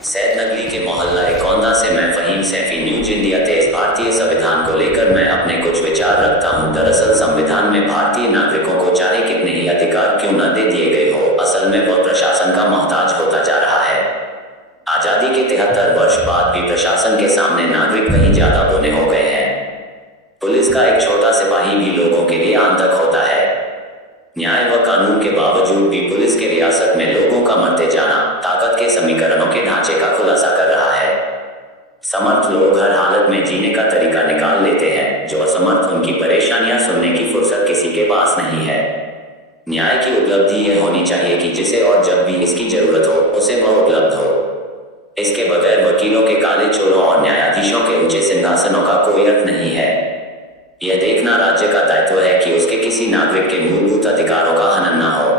सैदनगरी के मोहल्ला एकौंदा से मैं फहीम सैफी, न्यूज इंडिया तेज। भारतीय संविधान को लेकर मैं अपने कुछ विचार रखता हूं। दरअसल संविधान में भारतीय नागरिकों को चाहे कितने ही अधिकार क्यों न दे दिए गए हो, असल में वह प्रशासन का मोहताज होता जा रहा है। आजादी के 73 वर्ष बाद भी प्रशासन के सामने नागरिक कहीं ज्यादा बोने हो गए हैं। पुलिस का एक छोटा सिपाही भी लोगों के लिए आंतक होता है। न्याय व कानून के बावजूद भी पुलिस के रियासत में लोगों का मरते जाना ताकत के समीकरणों के ढांचे का खुलासा कर रहा है। समर्थ लोग हर हालत में जीने का तरीका निकाल लेते हैं, जो असमर्थ उनकी परेशानियां सुनने की फुर्सत किसी के पास नहीं है। न्याय की उपलब्धि यह होनी चाहिए कि जिसे और जब भी इसकी जरूरत हो उसे वह उपलब्ध हो। इसके बगैर वकीलों के काले चोरों और न्यायाधीशों के ऊंचे सिंहासनों का कोई अर्थ नहीं है। यह देखना राज्य का दायित्व है कि उसके किसी नागरिक के मूलभूत अधिकारों का हनन न हो।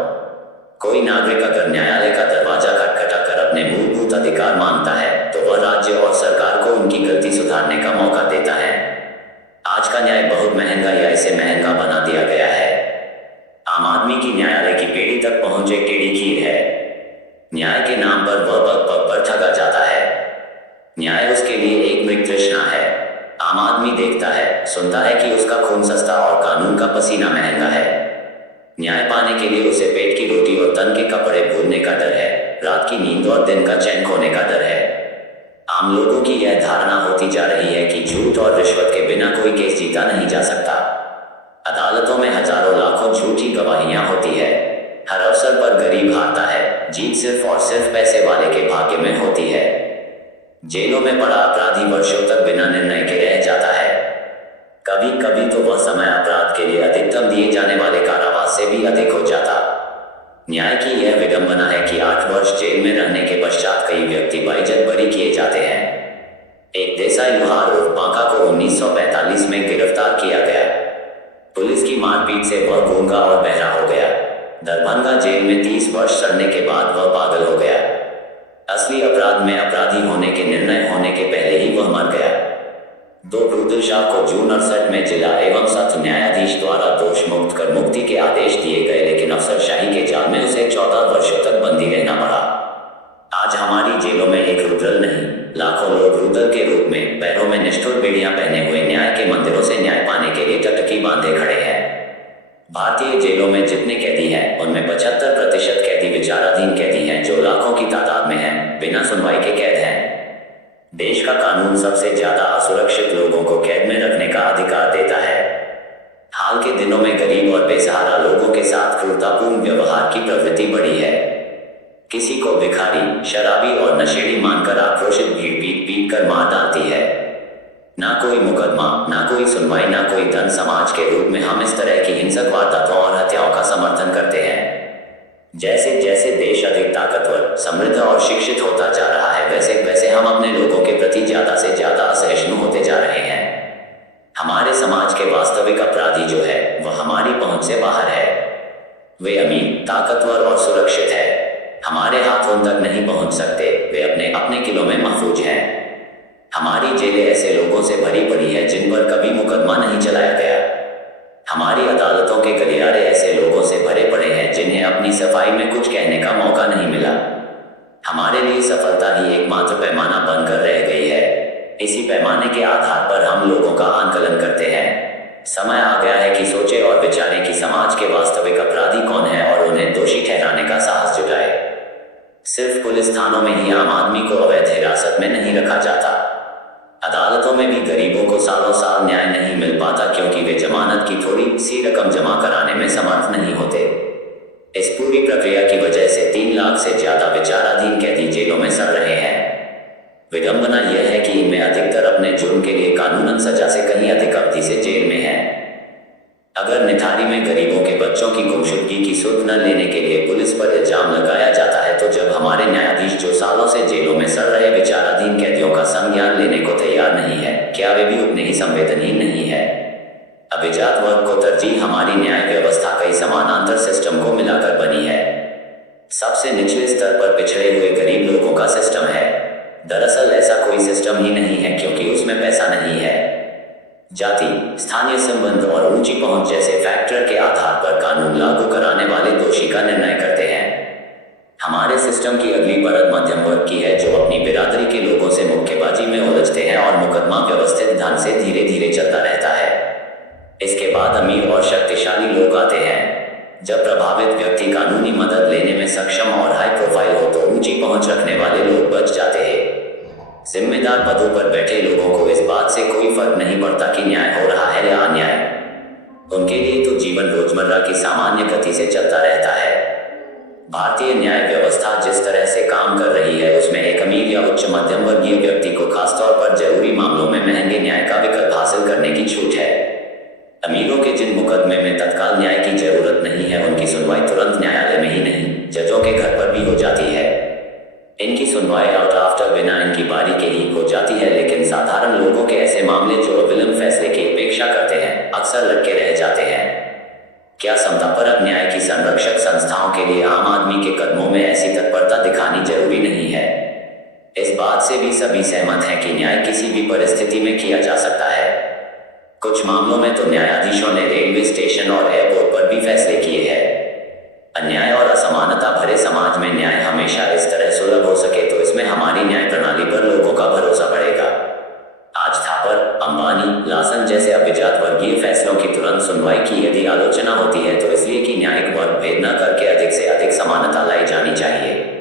कोई नागरिक अगर न्यायालय का दरवाजा खटखटा कर अपने मूलभूत अधिकार मांगता है तो वह राज्य और सरकार को उनकी गलती सुधारने का मौका देता है। आज का न्याय बहुत महंगा या इसे महंगा बना दिया गया है। आम आदमी की न्यायालय की पेड़ी तक पहुंच एक टेढ़ी खीर है। न्याय के नाम पर वह पग पग पर ठगा जाता है। न्याय उसके लिए एक मृग तृष्णा है। आम आदमी देखता है, सुनता है कि उसका खून सस्ता और कानून का पसीना महंगा है। न्याय पाने के लिए उसे पेट की रोटी और तन के कपड़े भूलने का डर है, रात की नींद और दिन का चैन खोने का डर है। आम लोगों की यह धारणा होती जा रही है कि झूठ और रिश्वत के बिना कोई केस जीता नहीं जा सकता। अदालतों में हजारों लाखों झूठी गवाहियां होती है। हर अवसर पर गरीब हारता है। जीत सिर्फ और सिर्फ पैसे वाले के भाग्य में होती है। जेलों में पड़ा अपराधी वर्षों तक बिना निर्णय के रह जाता है। कभी कभी तो वह समय अपराध के लिए अधिकतम दिए जाने वाले कारावास से भी अधिक हो जाता। न्याय की यह विडंबना है कि 8 वर्ष जेल में रहने के पश्चात कई व्यक्ति बाइज्जत बरी किए जाते हैं। एक देसाई लोहार उर्फ बांका को 1945 में गिरफ्तार किया गया। पुलिस की मारपीट से वह गूंगा और बहरा हो गया। दरभंगा जेल में 30 वर्ष सड़ने के बाद वह पागल हो गया। असली अपराध में अपराधी होने के निर्णय होने के पहले ही वह मर गया। 2 अप्रैल शाह को जून 68 में जिला एवं सत्र न्यायाधीश द्वारा दोष मुक्त कर मुक्ति के आदेश दिए गए, लेकिन अफसरशाही के जाल में उसे 14 वर्षों तक बंदी रहना पड़ा। आज हमारी जेलों में एक रुद्रल नहीं, लाखों लोग रुद्रल के रूप में पैरों में निष्ठुर बेड़ियां पहने हुए न्याय के मंदिरों से न्याय पाने के लिए टकटकी बांधे खड़े हैं। भारतीय जेलों में जितने कैदी हैं उनमें 75% कैदी विचाराधीन कैदी हैं, जो लाखों की तादाद में हैं, बिना सुनवाई के कैद हैं। देश का कानून सबसे ज्यादा असुरक्षित लोगों को कैद में रखने का अधिकार देता है। हाल के दिनों में गरीब और बेसहारा लोगों के साथ क्रूरतापूर्ण व्यवहार की प्रवृत्ति बढ़ी है। किसी को भिखारी, शराबी और नशेड़ी मानकर आक्रोशित भीड़ पीट पीट कर मार डालती है। ना कोई मुकदमा, ना कोई सुनवाई, ना कोई दंड। समाज के रूप में हम इस तरह की हिंसक वारदातों और हत्याओं का समर्थन करते हैं। जैसे जैसे देश अधिक ताकतवर, समृद्ध और शिक्षित होता जा रहा है, वैसे वैसे हम अपने लोगों के प्रति ज्यादा से ज्यादा असहिष्णु होते जा रहे हैं। हमारे समाज के वास्तविक अपराधी जो है वह हमारी पहुंच से बाहर है। वे अमीर, ताकतवर और सुरक्षित है। हमारे हाथ उन तक नहीं पहुंच सकते। वे अपने अपने किलों में महफूज हैं। हमारी जेलें ऐसे लोगों से भरी पड़ी है जिन पर कभी मुकदमा नहीं चलाया गया। हमारी अदालतों के गलियारे ऐसे लोगों से भरे पड़े हैं जिन्हें अपनी सफाई में कुछ कहने का मौका नहीं मिला। हमारे लिए सफलता ही एकमात्र पैमाना बनकर रह गई है। इसी पैमाने के आधार पर हम लोगों का आंकलन करते हैं। समय आ गया है कि सोचे और विचारें कि समाज के वास्तविक अपराधी कौन है और उन्हें दोषी ठहराने का साहस जुटाए। सिर्फ पुलिस थानों में ही आम आदमी को अवैध हिरासत में नहीं रखा जाता। अदालतों में भी गरीबों को सालों साल न्याय नहीं मिल पाता, क्योंकि वे जमानत की थोड़ी सी रकम जमा कराने में समर्थ नहीं होते। इस पूरी प्रक्रिया की वजह से 3 लाख से ज्यादा विचाराधीन कैदी जेलों में सड़ रहे हैं। विडंबना यह है कि इनमें अधिकतर अपने जुर्म के लिए कानूनन सजा से कहीं अधिक अवधि से जेल में हैं। अगर निठारी में गरीबों के बच्चों की गुमशुदगी की सुध न लेने के लिए पुलिस पर इल्जाम लगाया जाता है, तो जब हमारे न्यायाधीश जो सालों से जेलों में सड़ रहे विचाराधीन कैदियों का संज्ञान लेने को तैयार नहीं है, क्या वे भी उतने ही संवेदनहीन नहीं है? अभिजात वर्ग को तरजीह हमारी न्याय व्यवस्था कई समानांतर सिस्टम को मिलाकर बनी है। सबसे निचले स्तर पर पिछड़े हुए गरीब लोगों का सिस्टम है। दरअसल ऐसा कोई सिस्टम ही नहीं है, क्योंकि उसमें पैसा नहीं है। जाति, स्थानीय संबंध और ऊंची पहुंच जैसे फैक्टर के आधार पर कानून लागू कराने वाले दोषी का निर्णय करते हैं। हमारे सिस्टम की अगली परत मध्यम वर्ग की है, जो अपनी ऊंची पहुंच रखने वाले लोग बच जाते हैं। जिम्मेदार पदों पर बैठे लोगों को इस बात से कोई फर्क नहीं पड़ता कि न्याय हो रहा है या अन्याय। उनके लिए तो जीवन रोजमर्रा की सामान्य गति से चलता रहता है। भारतीय न्याय व्यवस्था जिस तरह से काम कर रही है उसमें एक अमीर या उच्च मध्यम वर्गीय व्यक्ति को खासतौर पर जरूरी मामलों में महंगे न्याय का विकल्प हासिल करने की छूट है। अमीरों के जिन मुकदमे में तत्काल न्याय की जरूरत नहीं है उनकी सुनवाई तुरंत न्यायालय में ही नहीं, जजों के घर पर भी हो जाती है। इनकी सुनवाई आउट आफ्टर बिना इनकी बारी के ही हो जाती है, लेकिन साधारण लोगों के ऐसे मामले जो विलंब फैसले की अपेक्षा करते हैं अक्सर लटके रह जाते हैं। क्या समतापरक न्याय की संरक्षक संस्थाओं के लिए आम आदमी के कदमों में ऐसी तत्परता दिखानी जरूरी नहीं है? इस बात से भी सभी सहमत हैं कि न्याय किसी भी परिस्थिति में किया जा सकता है। कुछ मामलों में तो न्यायाधीशों ने रेलवे स्टेशन और एयरपोर्ट पर भी फैसले किए हैं। अन्याय और असमानता भरे समाज में न्याय हमेशा इस तरह सुलभ हो सके तो इसमें हमारी न्याय प्रणाली पर लोगों का भरोसा बढ़ेगा। आज थापर, अंबानी, लासन जैसे अभिजात वर्गीय फैसलों की तुरंत सुनवाई की यदि आलोचना होती है तो इसलिए कि न्यायिक वर्ग भेद न करके अधिक से अधिक समानता लाई जानी चाहिए।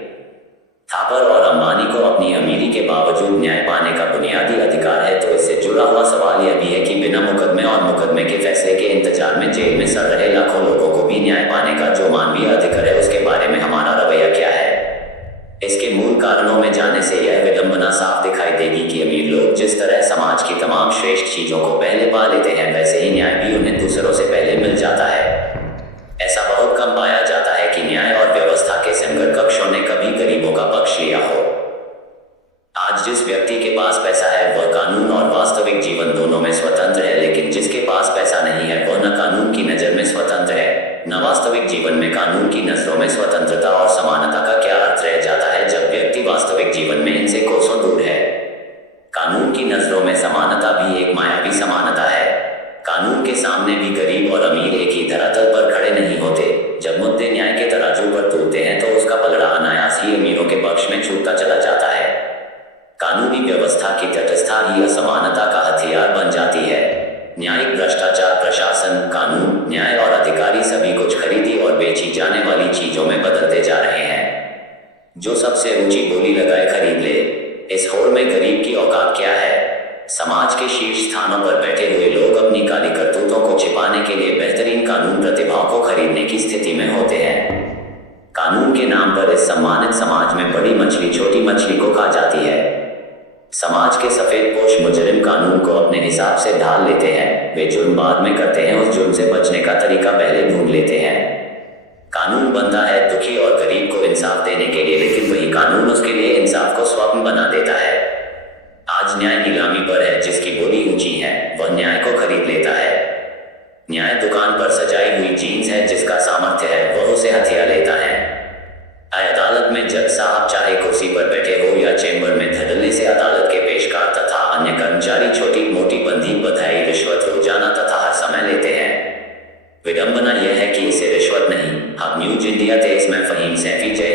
थापर और अंबानी को अपनी अमीरी के बावजूद न्याय पाने का बुनियादी अधिकार है, तो इससे जुड़ा हुआ सवाल यह भी है कि बिना मुकदमे और मुकदमे के फैसले के इंतजार में जेल में सड़ रहे लाखों लोगों को भी न्याय पाने का जो मानवीय अधिकार है उसके बारे में हमारा रवैया क्या है? इसके मूल कारणों में जाने से यह विडंबना साफ दिखाई देगी कि अमीर लोग जिस तरह समाज की तमाम श्रेष्ठ चीजों को पहले पा लेते हैं वैसे ही न्याय भी उन्हें दूसरों से पहले मिल जाता है। ऐसा बहुत कम पाया जाता है कि न्याय और व्यवस्था के संघर्ष कक्षों ने कभी गरीबों का पक्ष लिया हो। आज जिस व्यक्ति के पास पैसा है वह कानून और वास्तविक जीवन दोनों में स्वतंत्र है, लेकिन जिसके पास पैसा नहीं है वह न कानून की नजर में स्वतंत्र है न वास्तविक जीवन में कानून की नजरों में स्वतंत्रता और समानता का क्या अर्थ रह जाता है जब व्यक्ति वास्तविक जीवन में इनसे कोसों दूर है। कानून की नजरों में समानता भी एक मायावी समानता है। कानून के सामने भी गरीब और अमीर एक ही धरातल पर खड़े नहीं होते। जब मुद्दे न्याय के तराजू पर तूलते हैं तो उसका पलड़ा अनायास ही अमीरों के पक्ष में छूटता चला जाता है। कानूनी व्यवस्था की तटस्थता ही असमानता का हथियार बन जाती है। न्यायिक भ्रष्टाचार, प्रशासन, कानून, न्याय और अधिकारी सभी कुछ खरीदी और बेची जाने वाली चीजों में बदलते जा रहे हैं। जो सबसे ऊंची बोली लगाए खरीद ले। इस होड़ में गरीब की औकात क्या है? समाज के शीर्ष स्थानों पर बैठे हुए लोग अपनी काली करतूतों को छिपाने के लिए बेहतरीन कानून प्रतिभाओं को खरीदने की स्थिति में होते हैं। कानून के नाम पर इस सम्मानित समाज में बड़ी मछली छोटी मछली को खा जाती है। समाज के सफेद पोश मुजरिम कानून को अपने हिसाब से ढाल लेते हैं। वे जुर्म बाद में करते हैं, उस जुर्म से बचने का तरीका पहले ढूंढ लेते हैं। कानून बनता है दुखी और गरीब को इंसाफ देने के लिए, लेकिन वही कानून उसके लिए इंसाफ को स्वप्न बना देता है। आज न्याय नीलामी पर है। जिसकी बोली ऊंची है वह न्याय को खरीद लेता है। न्याय दुकान पर सजाई हुई जीन्स है। जिसका सामर्थ्य है वह उसे हथिया लेता है। अदालत में जज साहब चाहे कुर्सी पर बैठे हो या चेंबर में धड़ल्ले से अदालत के पेशकार तथा अन्य कर्मचारी छोटी मोटी बंधी बधाई रिश्वत रोजाना तथा हर समय लेते हैं। विडंबना यह है कि इसे रिश्वत नहीं, अब न्यूज इंडिया 23 में फहीम सैफी जय